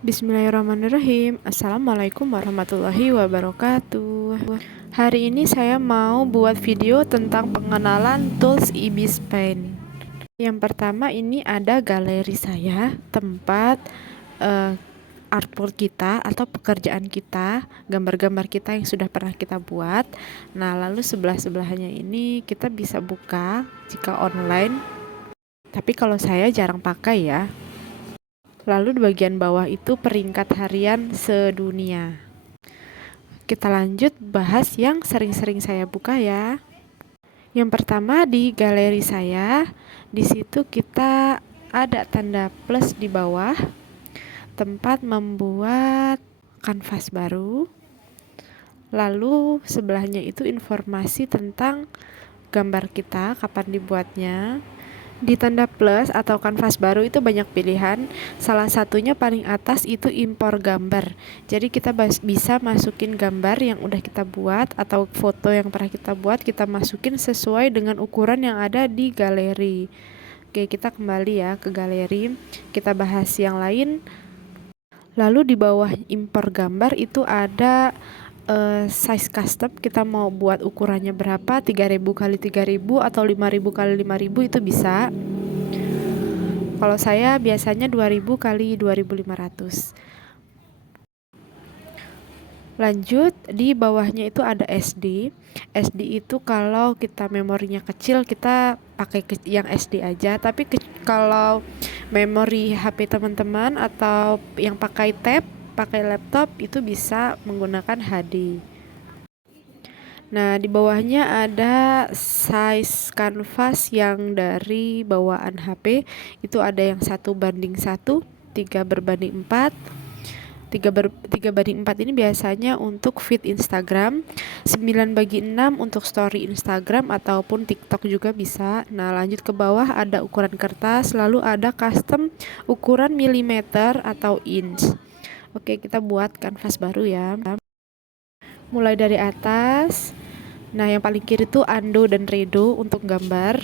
Bismillahirrahmanirrahim. Assalamualaikum warahmatullahi wabarakatuh. Hari ini saya mau buat video tentang pengenalan tools Ibis Paint. Yang pertama ini ada galeri saya, tempat artwork kita atau pekerjaan kita, gambar-gambar kita yang sudah pernah kita buat. Nah, lalu sebelah-sebelahnya ini kita bisa buka jika online. Tapi kalau saya jarang pakai ya. Lalu di bagian bawah itu peringkat harian sedunia. Kita lanjut bahas yang sering-sering saya buka ya. Yang pertama di galeri saya, di situ kita ada tanda plus di bawah, tempat membuat kanvas baru. Lalu sebelahnya itu informasi tentang gambar kita, kapan dibuatnya. Di tanda plus atau kanvas baru itu banyak pilihan. Salah satunya paling atas itu impor gambar. Jadi kita bisa masukin gambar yang udah kita buat atau foto yang pernah kita buat, kita masukin sesuai dengan ukuran yang ada di galeri. Oke, kita kembali ya ke galeri. Kita bahas yang lain. Lalu di bawah impor gambar itu ada size custom, kita mau buat ukurannya berapa, 3000 kali 3000 atau 5000 kali 5000 itu bisa. Kalau saya biasanya 2000 kali 2500. Lanjut, di bawahnya itu ada SD. SD itu kalau kita memorinya kecil kita pakai yang SD aja, tapi kalau memori HP teman-teman atau yang pakai tab, pakai laptop itu bisa menggunakan HD. Nah, di bawahnya ada size kanvas yang dari bawaan HP. Itu ada yang 1:1, 3:4. 3:4 ini biasanya untuk feed Instagram, 9:6 untuk story Instagram ataupun TikTok juga bisa. Nah, lanjut ke bawah ada ukuran kertas, lalu ada custom ukuran milimeter atau inch. Oke, kita buat kanvas baru ya. Mulai dari atas. Nah, yang paling kiri tuh Ando dan Redo untuk gambar.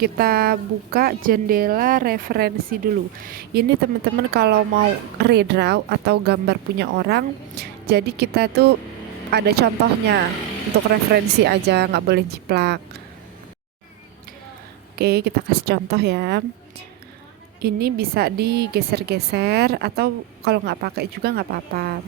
Kita buka jendela referensi dulu. Ini teman-teman kalau mau redraw atau gambar punya orang, jadi kita tuh ada contohnya untuk referensi aja, nggak boleh jiplak. Oke, kita kasih contoh ya. Ini bisa digeser-geser atau kalau nggak pakai juga nggak apa-apa.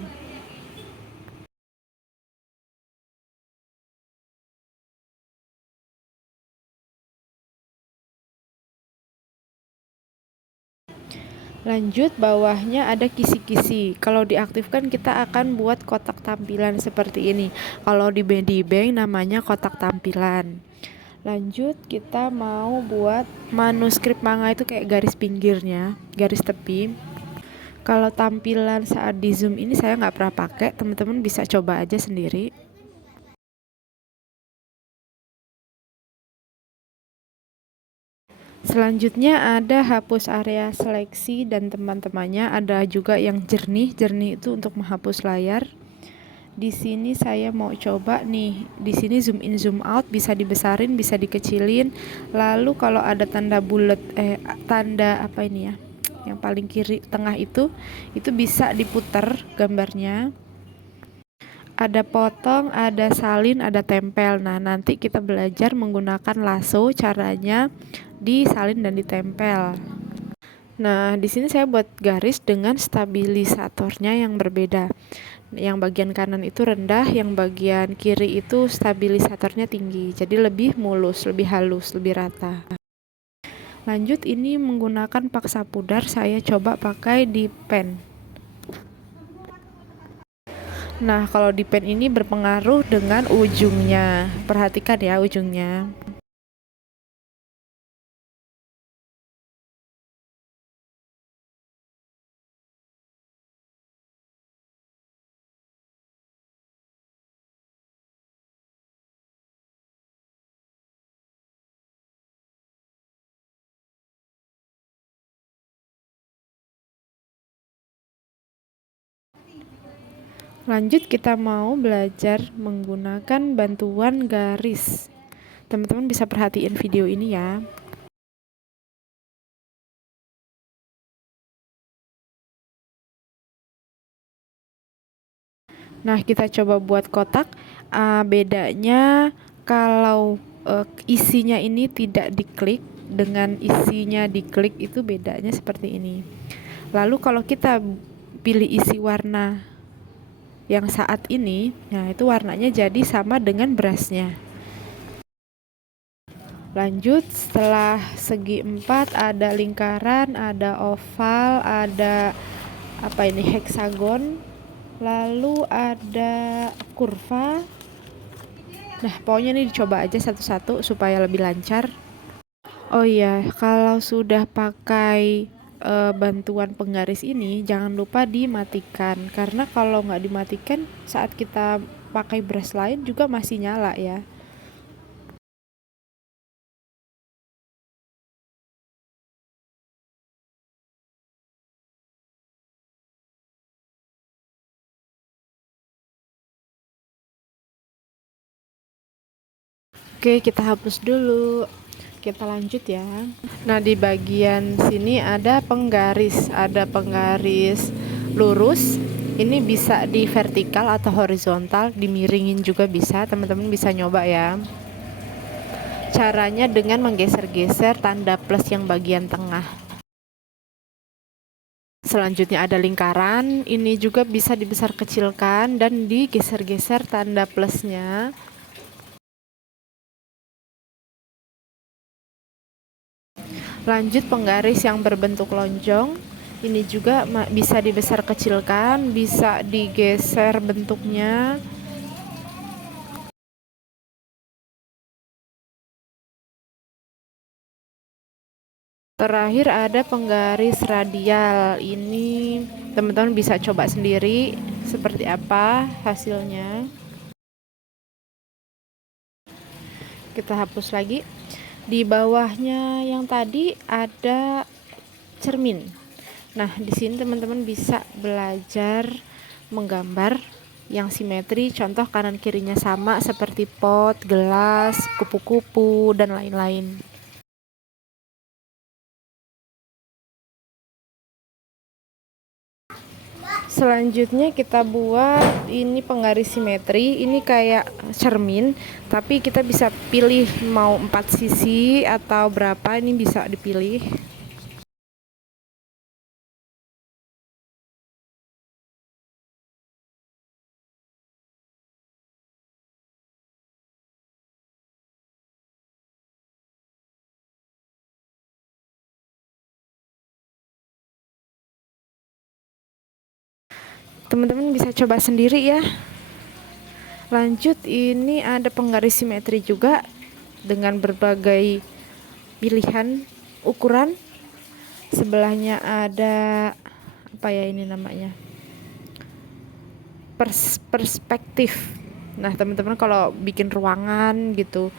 Lanjut, bawahnya ada kisi-kisi. Kalau diaktifkan kita akan buat kotak tampilan seperti ini. Kalau di Bank namanya kotak tampilan. Lanjut, kita mau buat manuskrip manga itu kayak garis pinggirnya, garis tepi. Kalau tampilan saat di Zoom ini saya nggak pernah pakai, teman-teman bisa coba aja sendiri. Selanjutnya ada hapus area seleksi dan teman-temannya. Ada juga yang jernih itu untuk menghapus layar. Di sini saya mau coba nih. Di sini zoom in zoom out bisa dibesarin, bisa dikecilin. Lalu kalau ada tanda bulat tanda apa ini ya? Yang paling kiri tengah itu bisa diputar gambarnya. Ada potong, ada salin, ada tempel. Nah, nanti kita belajar menggunakan lasso, caranya disalin dan ditempel. Nah, di sini saya buat garis dengan stabilisatornya yang berbeda. Yang bagian kanan itu rendah, yang bagian kiri itu stabilisatornya tinggi. Jadi lebih mulus, lebih halus, lebih rata. Lanjut, ini menggunakan paksa pudar, saya coba pakai di pen. Nah, kalau di pen ini berpengaruh dengan ujungnya. Perhatikan ya ujungnya. Lanjut, kita mau belajar menggunakan bantuan garis. Teman-teman bisa perhatiin video ini ya. Nah, kita coba buat kotak. Bedanya kalau isinya ini tidak diklik dengan isinya diklik, itu bedanya seperti ini. Lalu kalau kita pilih isi warna yang saat ini, nah itu warnanya jadi sama dengan brushnya. Lanjut, setelah segi 4 ada lingkaran, ada oval, ada apa ini, heksagon, lalu ada kurva. Nah, pokoknya ini dicoba aja satu-satu supaya lebih lancar. Oh iya, kalau sudah pakai bantuan penggaris ini, jangan lupa dimatikan. Karena kalau nggak dimatikan, saat kita pakai brush lain juga masih nyala ya. Oke, kita hapus dulu. Kita lanjut ya. Nah, di bagian sini ada penggaris lurus. Ini bisa di vertikal atau horizontal, dimiringin juga bisa. Teman-teman bisa nyoba ya. Caranya dengan menggeser-geser tanda plus yang bagian tengah. Selanjutnya ada lingkaran. Ini juga bisa dibesar kecilkan dan digeser-geser tanda plusnya. Lanjut penggaris yang berbentuk lonjong. Ini juga bisa dibesar kecilkan, bisa digeser bentuknya. Terakhir ada penggaris radial. Ini teman-teman bisa coba sendiri seperti apa hasilnya. Kita hapus lagi. Di bawahnya yang tadi ada cermin. Nah, di sini teman-teman bisa belajar menggambar yang simetri, contoh kanan kirinya sama seperti pot, gelas, kupu-kupu, dan lain-lain. Selanjutnya kita buat ini penggaris simetri. Ini kayak cermin, tapi kita bisa pilih mau 4 sisi atau berapa, ini bisa dipilih. Teman-teman bisa coba sendiri ya. Lanjut, ini ada penggaris simetri juga dengan berbagai pilihan ukuran. Sebelahnya ada apa ya ini namanya, perspektif. Nah, teman-teman kalau bikin ruangan gitu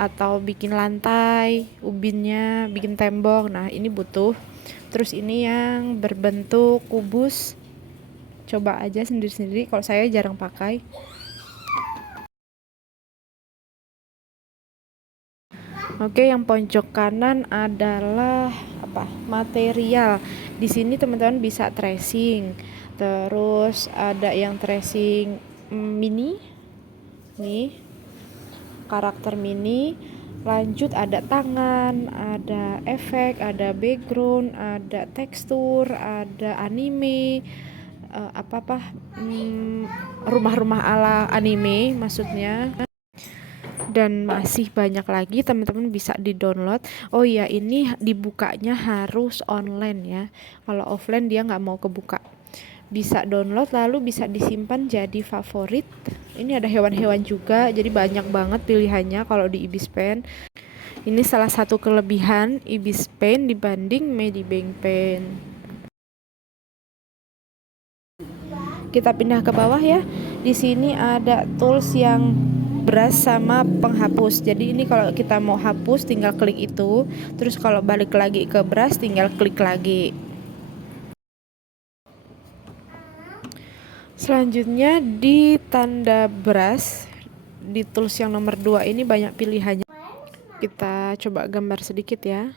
atau bikin lantai, ubinnya, bikin tembok, nah ini butuh. Terus ini yang berbentuk kubus, coba aja sendiri-sendiri, kalau saya jarang pakai. Oke, yang pojok kanan adalah apa? Material. Di sini teman-teman bisa tracing. Terus ada yang tracing mini. Nih, karakter mini. Lanjut ada tangan, ada efek, ada background, ada tekstur, ada anime, rumah-rumah ala anime maksudnya. Dan masih banyak lagi, teman-teman bisa di-download. Oh iya, ini dibukanya harus online ya. Kalau offline dia nggak mau kebuka. Bisa download lalu bisa disimpan jadi favorit. Ini ada hewan-hewan juga, jadi banyak banget pilihannya kalau di Ibis Pen. Ini salah satu kelebihan Ibis Pen dibanding Medibank Pen. Kita pindah ke bawah ya. Di sini ada tools yang brush sama penghapus. Jadi ini kalau kita mau hapus tinggal klik itu. Terus kalau balik lagi ke brush tinggal klik lagi. Selanjutnya di tanda brush, di tools yang nomor 2 ini banyak pilihannya. Kita coba gambar sedikit ya.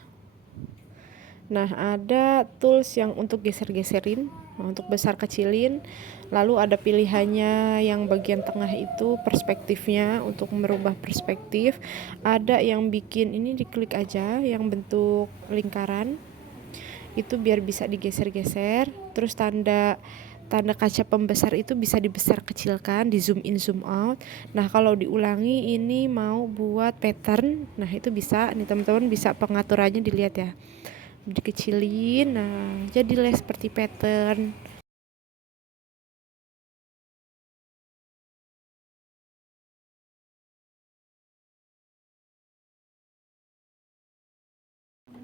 Nah, ada tools yang untuk geser-geserin. Nah, untuk besar kecilin, lalu ada pilihannya yang bagian tengah itu perspektifnya untuk merubah perspektif. Ada yang bikin ini diklik aja yang bentuk lingkaran. Itu biar bisa digeser-geser. Terus tanda kaca pembesar itu bisa dibesar kecilkan, di zoom in zoom out. Nah, kalau diulangi ini mau buat pattern, nah itu bisa nih teman-teman, bisa pengaturannya dilihat ya, dikecilin, nah jadilah seperti pattern.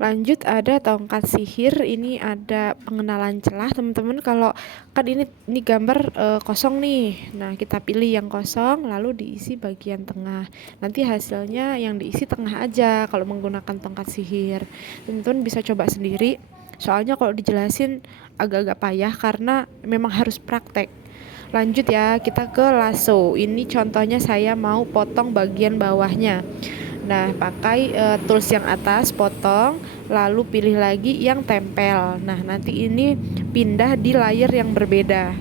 Lanjut ada tongkat sihir, ini ada pengenalan celah teman-teman. Kalau kan ini gambar kosong nih, nah kita pilih yang kosong lalu diisi bagian tengah, nanti hasilnya yang diisi tengah aja kalau menggunakan tongkat sihir. Teman-teman bisa coba sendiri, soalnya kalau dijelasin agak-agak payah karena memang harus praktek. Lanjut ya, kita ke lasso. Ini contohnya saya mau potong bagian bawahnya. Nah, pakai tools yang atas, potong, lalu pilih lagi yang tempel. Nah, nanti ini pindah di layer yang berbeda.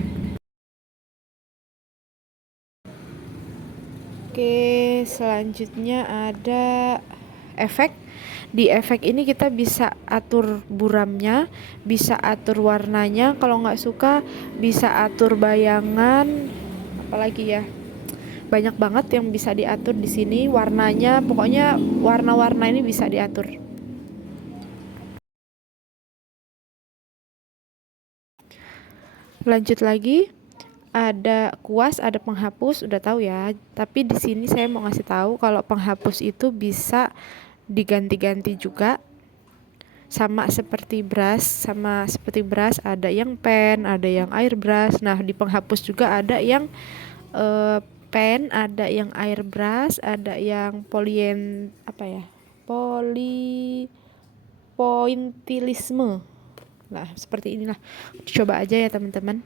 Oke, selanjutnya ada efek. Di efek ini kita bisa atur buramnya, bisa atur warnanya. Kalau nggak suka, bisa atur bayangan. Apalagi ya, banyak banget yang bisa diatur di sini. Warnanya, pokoknya warna-warna ini bisa diatur. Lanjut lagi, ada kuas, ada penghapus, udah tahu ya. Tapi di sini saya mau ngasih tahu kalau penghapus itu bisa diganti-ganti juga, sama seperti brush ada yang pen, ada yang airbrush. Nah, di penghapus juga ada yang pen, ada yang airbrush, ada yang poli pointillisme. Nah, seperti inilah. Coba aja ya teman-teman.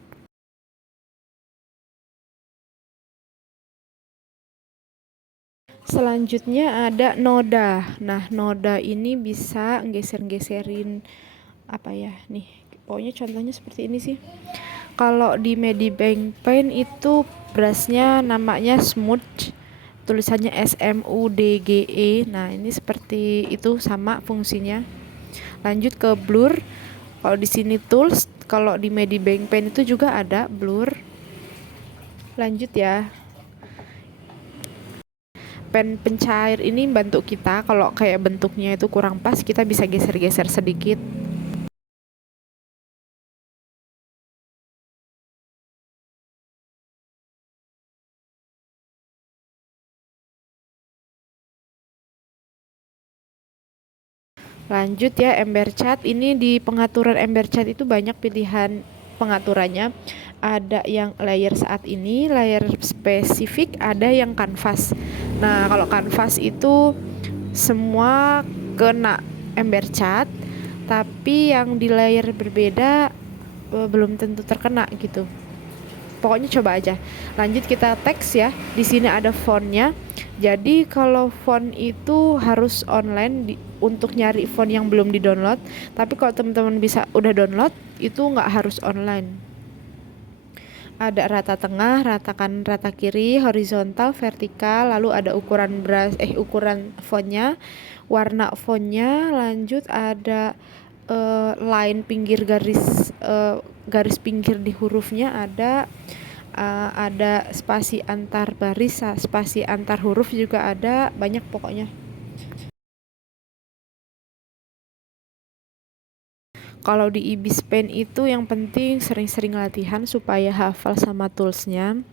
Selanjutnya ada noda. Nah, noda ini bisa geser-geserin apa ya nih. Pokoknya contohnya seperti ini sih. Kalau di Medibank Paint itu brushnya namanya Smudge. Tulisannya SMUDGE. Nah, ini seperti itu, sama fungsinya. Lanjut ke blur. Kalau di sini tools, kalau di Medibank Paint itu juga ada blur. Lanjut ya. Pen pencair ini bantu kita kalau kayak bentuknya itu kurang pas, kita bisa geser-geser sedikit. Lanjut ya, ember cat. Ini di pengaturan ember cat itu banyak pilihan pengaturannya. Ada yang layer saat ini, layer spesifik, ada yang kanvas. Nah, kalau kanvas itu semua kena ember cat, tapi yang di layer berbeda belum tentu terkena gitu. Pokoknya coba aja. Lanjut kita teks ya. Di sini ada fontnya. Jadi kalau font itu harus online untuk nyari font yang belum di-download. Tapi kalau teman-teman bisa udah download, itu nggak harus online. Ada rata tengah, rata kanan, rata kiri, horizontal, vertikal, lalu ada ukuran fontnya, warna fontnya. Lanjut ada line pinggir garis pinggir di hurufnya, ada spasi antar baris, spasi antar huruf juga ada, banyak pokoknya. Kalau di Ibis Pen itu yang penting sering-sering latihan supaya hafal sama toolsnya.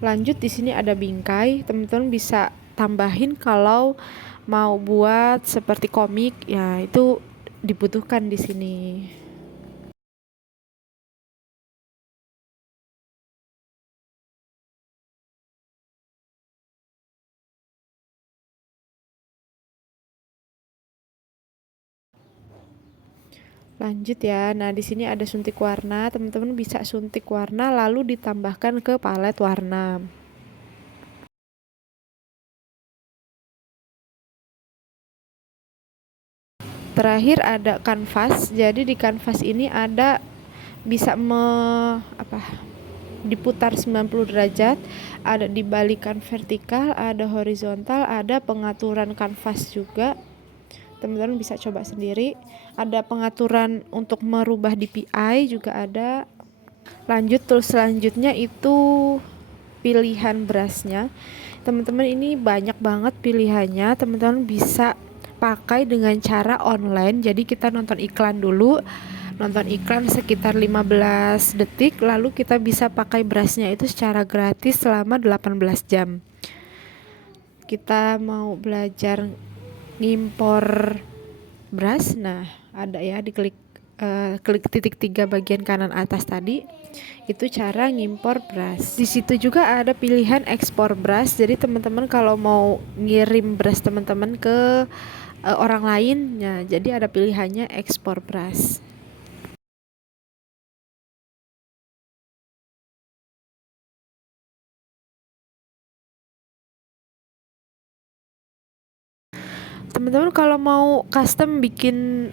Lanjut di sini ada bingkai, teman-teman bisa tambahin kalau mau buat seperti komik ya, itu dibutuhkan di sini. Lanjut ya. Nah, di sini ada suntik warna. Teman-teman bisa suntik warna lalu ditambahkan ke palet warna. terakhir ada kanvas. Jadi di kanvas ini ada bisa diputar 90 derajat, ada dibalikan vertikal, ada horizontal, ada pengaturan kanvas juga. Teman-teman bisa coba sendiri. Ada pengaturan untuk merubah DPI juga ada. Lanjut, tools selanjutnya itu pilihan brushnya. Teman-teman, ini banyak banget pilihannya. Teman-teman bisa pakai dengan cara online. Jadi kita nonton iklan dulu, nonton iklan sekitar 15 detik, lalu kita bisa pakai brushnya itu secara gratis selama 18 jam. Kita mau belajar ngimpor brush, nah ada ya, diklik klik titik 3 bagian kanan atas tadi, itu cara ngimpor brush. Di situ juga ada pilihan ekspor brush. Jadi teman-teman kalau mau ngirim brush teman-teman ke orang lain, ya jadi ada pilihannya ekspor brush. Teman-teman kalau mau custom bikin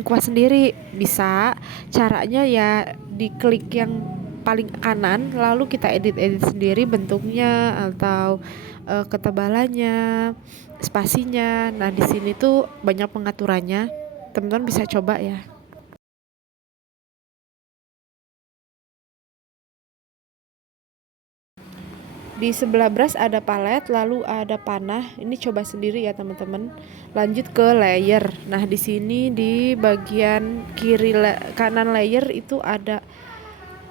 kuas sendiri bisa. Caranya ya diklik yang paling kanan, lalu kita edit sendiri bentuknya atau ketebalannya, spasinya. Nah, di sini tuh banyak pengaturannya. Teman-teman bisa coba ya. Di sebelah brush ada palet, lalu ada panah. Ini coba sendiri ya teman-teman. Lanjut ke layer. Nah, di sini di bagian kanan layer itu ada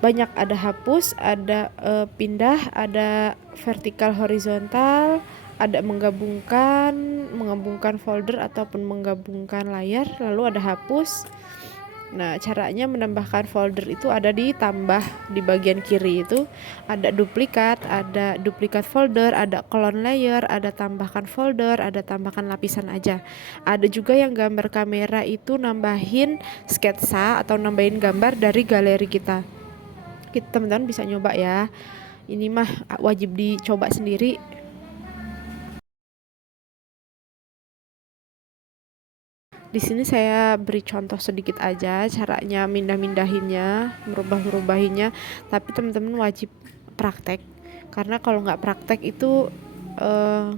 banyak, ada hapus, ada pindah, ada vertikal horizontal, ada menggabungkan folder ataupun menggabungkan layar, lalu ada hapus. Nah, caranya menambahkan folder itu ada di tambah di bagian kiri itu ada duplikat folder, ada clone layer, ada tambahkan folder, ada tambahkan lapisan aja. Ada juga yang gambar kamera itu nambahin sketsa atau nambahin gambar dari galeri kita. Teman-teman bisa nyoba ya. Ini mah wajib dicoba sendiri. Di sini saya beri contoh sedikit aja caranya mindahinnya, merubahinnya. Tapi teman-teman wajib praktek, karena kalau nggak praktek itu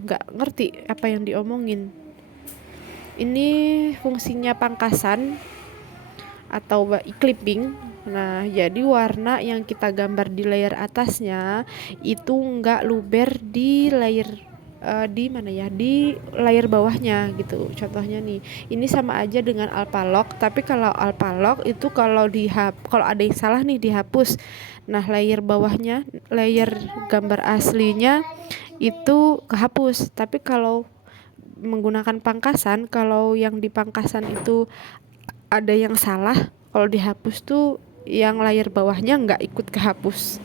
nggak ngerti apa yang diomongin. Ini fungsinya pangkasan atau clipping. Nah, jadi warna yang kita gambar di layer atasnya itu nggak luber di layer di layer bawahnya gitu. Contohnya nih, ini sama aja dengan Alphalog, tapi kalau Alphalog itu kalau ada yang salah nih dihapus. Nah, layer bawahnya, layer gambar aslinya itu kehapus. Tapi kalau menggunakan pangkasan, kalau yang di pangkasan itu ada yang salah, kalau dihapus tuh yang layer bawahnya nggak ikut kehapus.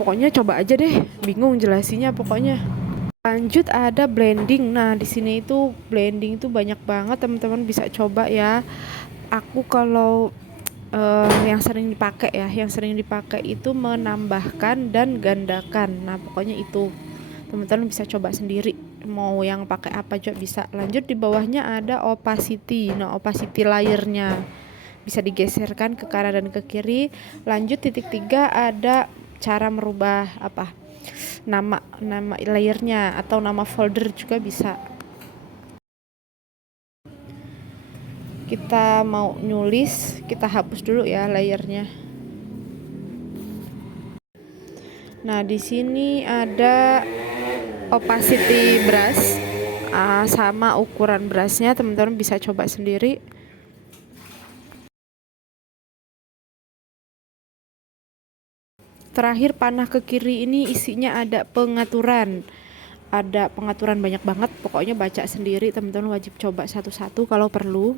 Pokoknya coba aja deh, bingung jelasinnya pokoknya. Lanjut ada blending. Nah, di sini itu blending itu banyak banget, teman-teman bisa coba ya. Aku kalau yang sering dipakai itu menambahkan dan gandakan. Nah, pokoknya itu teman-teman bisa coba sendiri. Mau yang pakai apa juga bisa. Lanjut di bawahnya ada opacity. Nah, opacity layernya bisa digeserkan ke kanan dan ke kiri. Lanjut titik 3 ada cara merubah nama layernya atau nama folder juga bisa. Kita mau nulis, kita hapus dulu ya layernya. Nah, di sini ada opacity brush, sama ukuran brushnya, teman-teman bisa coba sendiri. Terakhir panah ke kiri ini isinya ada pengaturan. Ada pengaturan banyak banget, pokoknya baca sendiri, teman-teman wajib coba satu-satu kalau perlu.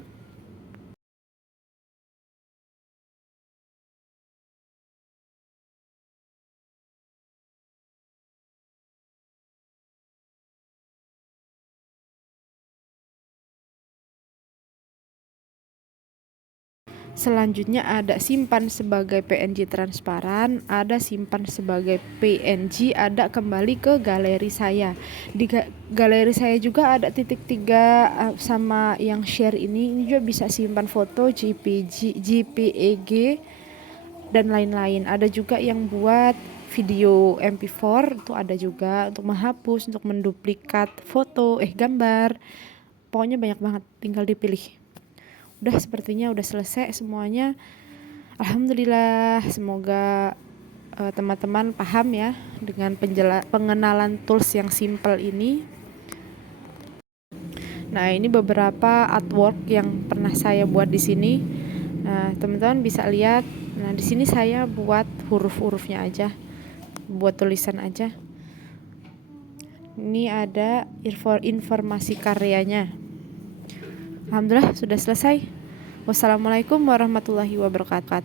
Selanjutnya ada simpan sebagai PNG transparan, ada simpan sebagai PNG, ada kembali ke galeri saya. Di galeri saya juga ada titik 3 sama yang share ini juga bisa simpan foto JPG, JPEG dan lain-lain. Ada juga yang buat video MP4 itu ada juga untuk menghapus, untuk menduplikat foto, gambar. Pokoknya banyak banget, tinggal dipilih. Udah sepertinya udah selesai semuanya. Alhamdulillah, semoga teman-teman paham ya dengan pengenalan tools yang simple ini. Nah, ini beberapa artwork yang pernah saya buat di sini. Nah, teman-teman bisa lihat. Nah, di sini saya buat huruf-hurufnya aja, buat tulisan aja. Ini ada informasi karyanya. Alhamdulillah sudah selesai. Wassalamualaikum warahmatullahi wabarakatuh.